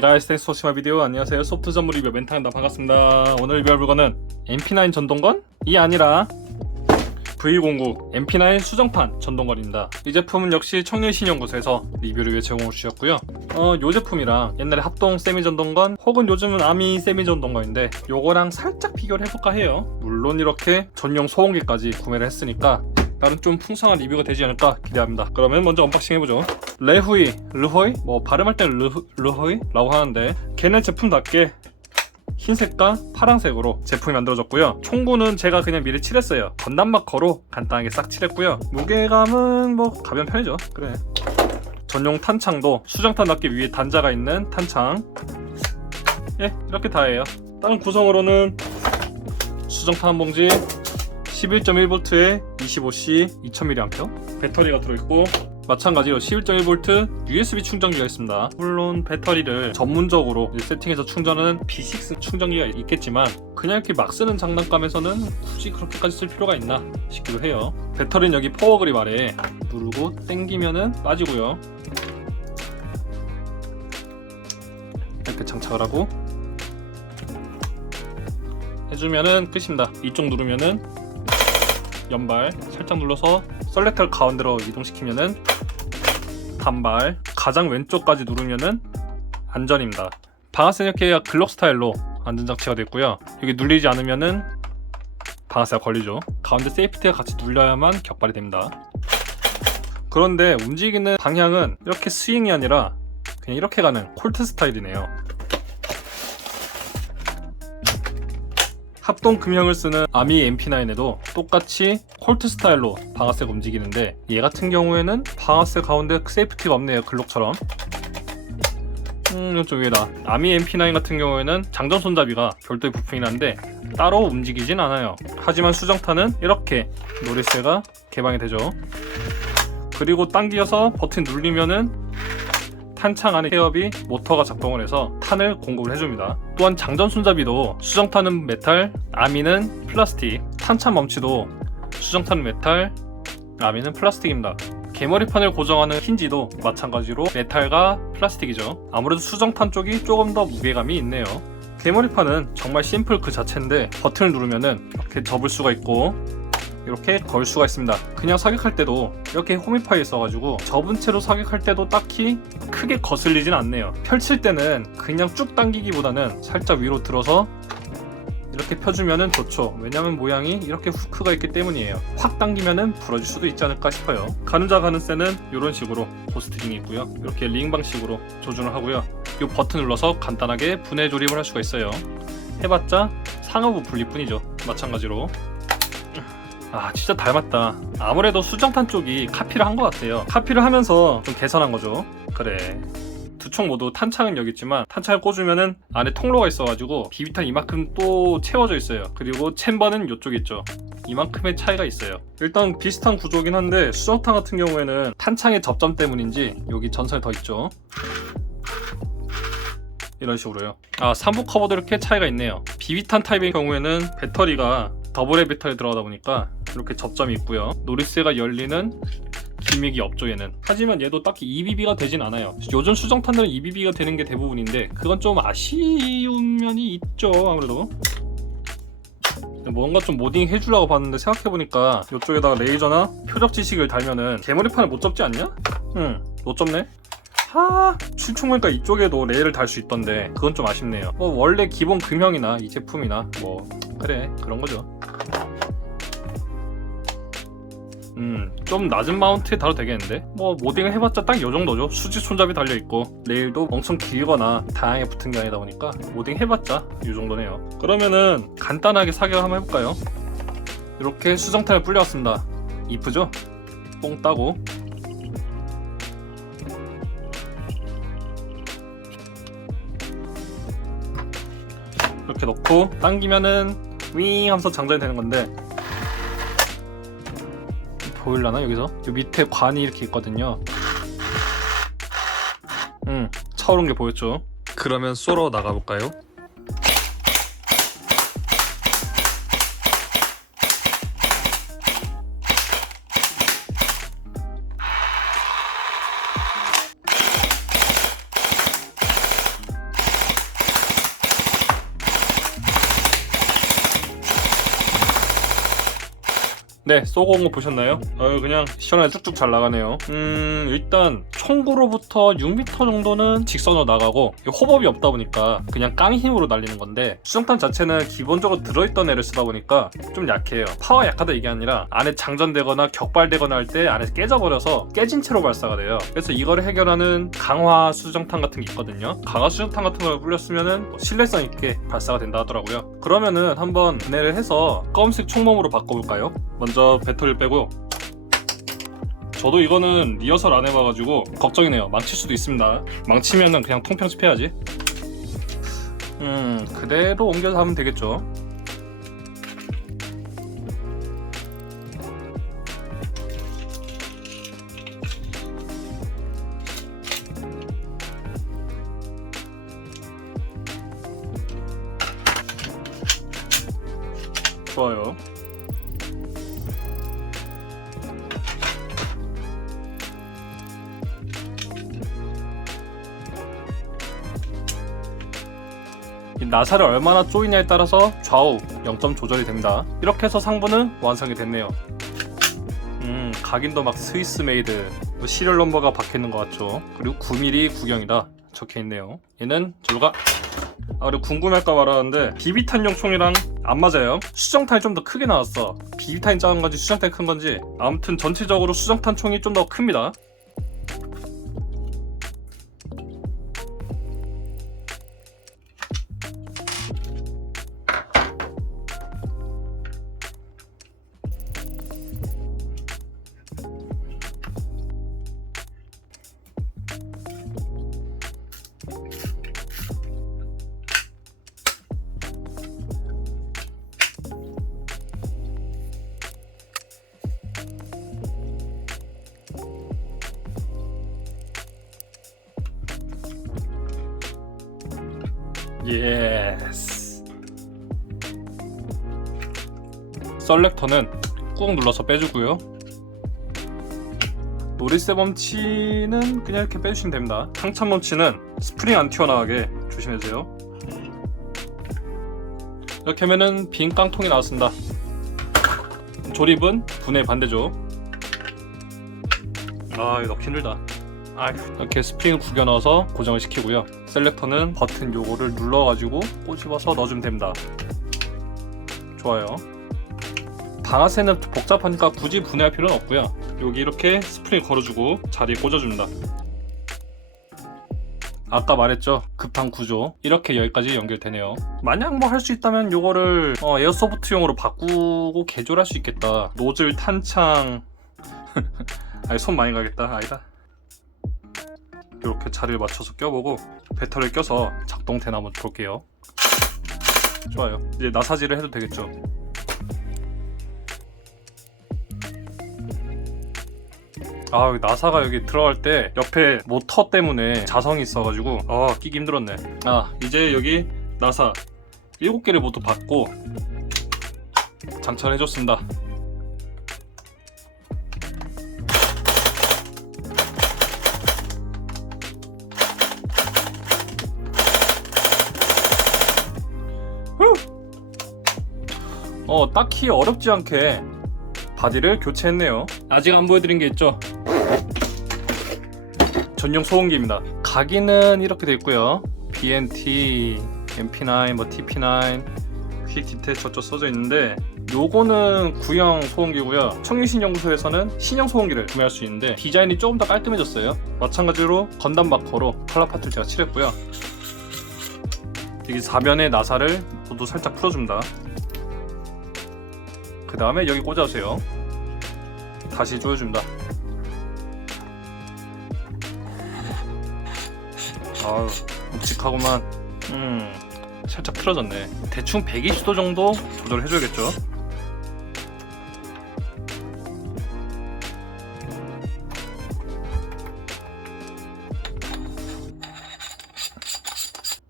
가이스 댄스 소시마 비디오. 안녕하세요. 소프트 전문 리뷰 멘탈입니다. 반갑습니다. 오늘 리뷰할 물건은 MP9 전동건이 아니라 V09 MP9 수정판 전동건입니다. 이 제품은 역시 청년신연구소에서 리뷰를 위해 제공을 주셨고요. 이 제품이랑 옛날에 합동 세미 전동건 혹은 요즘은 아미 세미 전동건인데 요거랑 살짝 비교를 해볼까 해요. 물론 이렇게 전용 소음기까지 구매를 했으니까 나름 좀 풍성한 리뷰가 되지 않을까 기대합니다. 그러면 먼저 언박싱 해보죠. 르호이? 뭐 발음할 때는 르호이라고 하는데 걔네 제품답게 흰색과 파란색으로 제품이 만들어졌고요. 총구는 제가 그냥 미리 칠했어요. 건담 마커로 간단하게 싹 칠했고요. 무게감은 뭐 가벼운 편이죠. 그래. 전용 탄창도 수정탄답게 위에 단자가 있는 탄창. 예, 이렇게 다예요. 다른 구성으로는 수정탄 한 봉지, 11.1V에 25C 2000mAh 배터리가 들어있고, 마찬가지로 11.1V USB 충전기가 있습니다. 물론 배터리를 전문적으로 세팅해서 충전하는 B6 충전기가 있겠지만 그냥 이렇게 막 쓰는 장난감에서는 굳이 그렇게까지 쓸 필요가 있나 싶기도 해요. 배터리는 여기 파워그립 아래에 누르고 당기면은 빠지고요. 이렇게 장착을 하고 해주면은 끝입니다. 이쪽 누르면은 연발, 살짝 눌러서 셀렉터를 가운데로 이동시키면은 단발, 가장 왼쪽까지 누르면은 안전입니다. 방아쇠는 이렇게 글록 스타일로 안전장치가 되어 있고요. 여기 눌리지 않으면은 방아쇠가 걸리죠. 가운데 세이프티가 같이 눌려야만 격발이 됩니다. 그런데 움직이는 방향은 이렇게 스윙이 아니라 그냥 이렇게 가는 콜트 스타일이네요. 합동 금형을 쓰는 아미 MP9에도 똑같이 콜트 스타일로 방아쇠가 움직이는데 얘 같은 경우에는 방아쇠 가운데 세이프티가 없네요. 글록처럼. 이쪽 위에다. 아미 MP9 같은 경우에는 장전 손잡이가 별도의 부품이긴 한데 따로 움직이진 않아요. 하지만 수정탄은 이렇게 노리쇠가 개방이 되죠. 그리고 당겨서 버튼 눌리면은 탄창 안에 케어비 모터가 작동을 해서 탄을 공급을 해줍니다. 또한 장전 손잡이도 수정탄은 메탈, 아미는 플라스틱, 탄창 멈치도 수정탄은 메탈, 아미는 플라스틱입니다. 개머리판을 고정하는 힌지도 마찬가지로 메탈과 플라스틱이죠. 아무래도 수정탄 쪽이 조금 더 무게감이 있네요. 개머리판은 정말 심플 그 자체인데 버튼을 누르면은 이렇게 접을 수가 있고 이렇게 걸 수가 있습니다. 그냥 사격할 때도 이렇게 홈이파에 있어가지고 접은 채로 사격할 때도 딱히 크게 거슬리진 않네요. 펼칠 때는 그냥 쭉 당기기보다는 살짝 위로 들어서 이렇게 펴주면은 좋죠. 왜냐면 모양이 이렇게 후크가 있기 때문이에요. 확 당기면은 부러질 수도 있지 않을까 싶어요. 가늠자 가늠쇠는 이런 식으로 보스트링이 있고요. 이렇게 링 방식으로 조준을 하고요. 이 버튼 눌러서 간단하게 분해 조립을 할 수가 있어요. 해봤자 상하부 분리 뿐이죠. 마찬가지로. 진짜 닮았다. 아무래도 수정탄 쪽이 카피를 한 것 같아요. 카피를 하면서 좀 개선한 거죠. 그래. 두 총 모두 탄창은 여기 있지만 탄창을 꽂으면은 안에 통로가 있어가지고 비비탄 이만큼 또 채워져 있어요. 그리고 챔버는 이쪽에 있죠. 이만큼의 차이가 있어요. 일단 비슷한 구조긴 한데 수정탄 같은 경우에는 탄창의 접점 때문인지 여기 전선이 더 있죠. 이런 식으로요. 3부 커버도 이렇게 차이가 있네요. 비비탄 타입의 경우에는 배터리가 더블의 배터리 들어가다 보니까 이렇게 접점이 있고요. 노리쇠가 열리는 기믹이 없죠, 얘는. 하지만 얘도 딱히 EBB가 되진 않아요. 요즘 수정탄들은 EBB가 되는 게 대부분인데 그건 좀 아쉬운 면이 있죠, 아무래도. 뭔가 좀 모딩 해주려고 봤는데 생각해보니까 이쪽에다가 레이저나 표적 지식을 달면은 개머리판을 못 접지 않냐? 못 접네? 출총보니까 이쪽에도 레일을 달 수 있던데 그건 좀 아쉽네요. 원래 기본 금형이나 이 제품이나 그래 그런 거죠. 좀 낮은 마운트에 달아도 되겠는데? 모딩을 해봤자 딱 이 정도죠. 수직 손잡이 달려있고 레일도 엄청 길거나 다양하게 붙은 게 아니다 보니까 모딩 해봤자 이 정도네요. 그러면은 간단하게 사격을 한번 해볼까요? 이렇게 수정탄을 불려왔습니다. 이쁘죠? 뽕 따고 이렇게 넣고 당기면은 윙 하면서 장전이 되는 건데 보일라나 여기서? 요 밑에 관이 이렇게 있거든요. 차오른 게 보였죠? 그러면 쏘러 나가볼까요? 네, 쏘고 온 거 보셨나요? 그냥 시원하게 쭉쭉 잘 나가네요. 일단 총구로부터 6m 정도는 직선으로 나가고 호법이 없다 보니까 그냥 깡 힘으로 날리는 건데, 수정탄 자체는 기본적으로 들어있던 애를 쓰다 보니까 좀 약해요. 파워가 약하다 이게 아니라 안에 장전되거나 격발되거나 할 때 안에서 깨져버려서 깨진 채로 발사가 돼요. 그래서 이거를 해결하는 강화 수정탄 같은 게 있거든요. 강화 수정탄 같은 걸 뿌렸으면은 신뢰성 있게 발사가 된다 하더라고요. 그러면은 한번 분해를 해서 검은색 총몸으로 바꿔볼까요? 먼저 배터리를 빼고요. 저도 이거는 리허설 안 해봐가지고 걱정이네요. 망칠 수도 있습니다. 망치면은 그냥 통평집 해야지. 그대로 옮겨서 하면 되겠죠. 좋아요. 이 나사를 얼마나 조이냐에 따라서 좌우 0점 조절이 됩니다. 이렇게 해서 상부는 완성이 됐네요. 각인도 막 스위스 메이드, 시리얼 넘버가 박혀있는 것 같죠. 그리고 9mm 구경이다 적혀있네요. 얘는 저가 그리고 궁금할까 말하는데 비비탄용 총이랑 안 맞아요. 수정탄이 좀 더 크게 나왔어. 비비탄이 작은 건지 수정탄이 큰 건지, 아무튼 전체적으로 수정탄 총이 좀 더 큽니다. 예스. 셀렉터는 꾹 눌러서 빼주고요. 노리쇠 범치는 그냥 이렇게 빼주시면 됩니다. 상참 범치는 스프링 안 튀어나가게 조심해주세요. 이렇게 하면은 빈 깡통이 나왔습니다. 조립은 분해 반대죠. 이거 넣기 힘들다. 이렇게 스프링을 구겨 넣어서 고정을 시키고요. 셀렉터는 버튼 요거를 눌러가지고 꼬집어서 넣어주면 됩니다. 좋아요. 방아쇠는 복잡하니까 굳이 분해할 필요는 없고요. 여기 이렇게 스프링 걸어주고 자리에 꽂아줍니다. 아까 말했죠, 급한 구조. 이렇게 여기까지 연결되네요. 만약 뭐 할 수 있다면 요거를 에어소프트용으로 바꾸고 개조할 수 있겠다. 노즐 탄창 손 많이 가겠다. 아니다. 이렇게 자리를 맞춰서 껴보고 배터리를 껴서 작동되나 한번 볼게요. 좋아요. 이제 나사질을 해도 되겠죠. 나사가 여기 들어갈 때 옆에 모터 때문에 자성이 있어가지고 끼기 힘들었네. 이제 여기 나사 7개를 모두 받고 장착해줬습니다. 딱히 어렵지 않게 바디를 교체했네요. 아직 안 보여드린 게 있죠. 전용 소음기입니다. 각인은 이렇게 되어 있고요. BNT, MP9, TP9, 퀵 디테처 써져 있는데, 요거는 구형 소음기고요. 청유신연구소에서는 신형 소음기를 구매할 수 있는데 디자인이 조금 더 깔끔해졌어요. 마찬가지로 건담 마커로 컬러 파트를 제가 칠했고요. 여기 사면의 나사를 모두 살짝 풀어줍니다. 그 다음에 여기 꽂아주세요. 다시 조여줍니다. 묵직하구만. 살짝 틀어졌네. 대충 120도 정도 조절해줘야겠죠.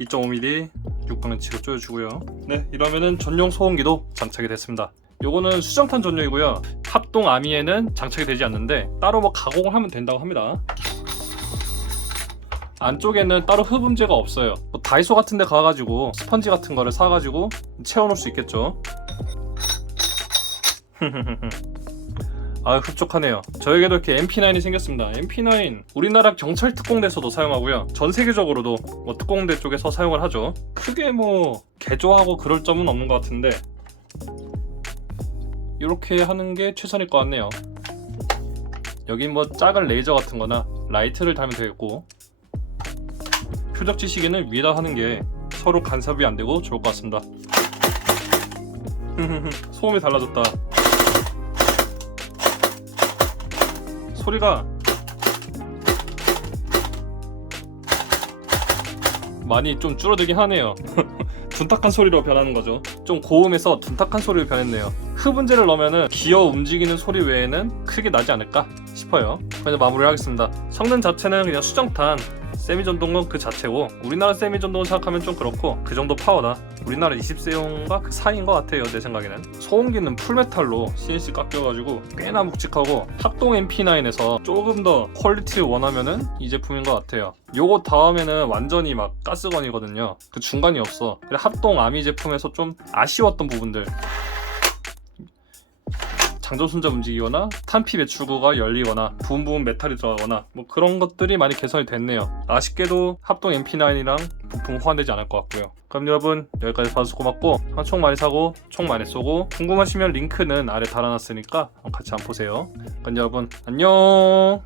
(2.5mm) 6방향치로 조여주고요. 네, 이러면은 전용 소음기도 장착이 됐습니다. 요거는 수정탄 전용이고요. 합동 아미에는 장착이 되지 않는데 따로 뭐 가공을 하면 된다고 합니다. 안쪽에는 따로 흡음재가 없어요. 뭐 다이소 같은 데 가가지고 스펀지 같은 거를 사가지고 채워놓을 수 있겠죠. 아, 흡족하네요. 저에게도 이렇게 MP9이 생겼습니다. MP9 우리나라 경찰 특공대에서도 사용하고요, 전 세계적으로도 뭐 특공대 쪽에서 사용을 하죠. 크게 뭐 개조하고 그럴 점은 없는 것 같은데 이렇게 하는 게 최선일 것 같네요. 여기 뭐 작은 레이저 같은 거나 라이트를 달면 되겠고, 표적지 시계는 위에다 하는 게 서로 간섭이 안 되고 좋을 것 같습니다. 소음이 달라졌다. 소리가 많이 좀 줄어들긴 하네요. 둔탁한 소리로 변하는 거죠. 좀 고음에서 둔탁한 소리로 변했네요. 흡음재를 넣으면은 기어 움직이는 소리 외에는 크게 나지 않을까 싶어요. 그래서 마무리를 하겠습니다. 성능 자체는 그냥 수정탄 세미전동은 그 자체고, 우리나라 세미전동을 생각하면 좀 그렇고 그 정도 파워다. 우리나라 20세용과 그 사이인 것 같아요, 내 생각에는. 소음기는 풀메탈로 CNC 깎여가지고 꽤나 묵직하고, 합동 MP9에서 조금 더 퀄리티를 원하면은 이 제품인 것 같아요. 요거 다음에는 완전히 막 가스건이거든요. 그 중간이 없어. 합동 아미 제품에서 좀 아쉬웠던 부분들, 장전 손잡 움직이거나 탄피 배출구가 열리거나 부분 메탈이 들어가거나 뭐 그런 것들이 많이 개선이 됐네요. 아쉽게도 합동 MP9이랑 부품 호환되지 않을 것 같고요. 그럼 여러분, 여기까지 봐주셔서 고맙고, 총 많이 사고 총 많이 쏘고, 궁금하시면 링크는 아래 달아놨으니까 같이 한번 보세요. 그럼 여러분 안녕.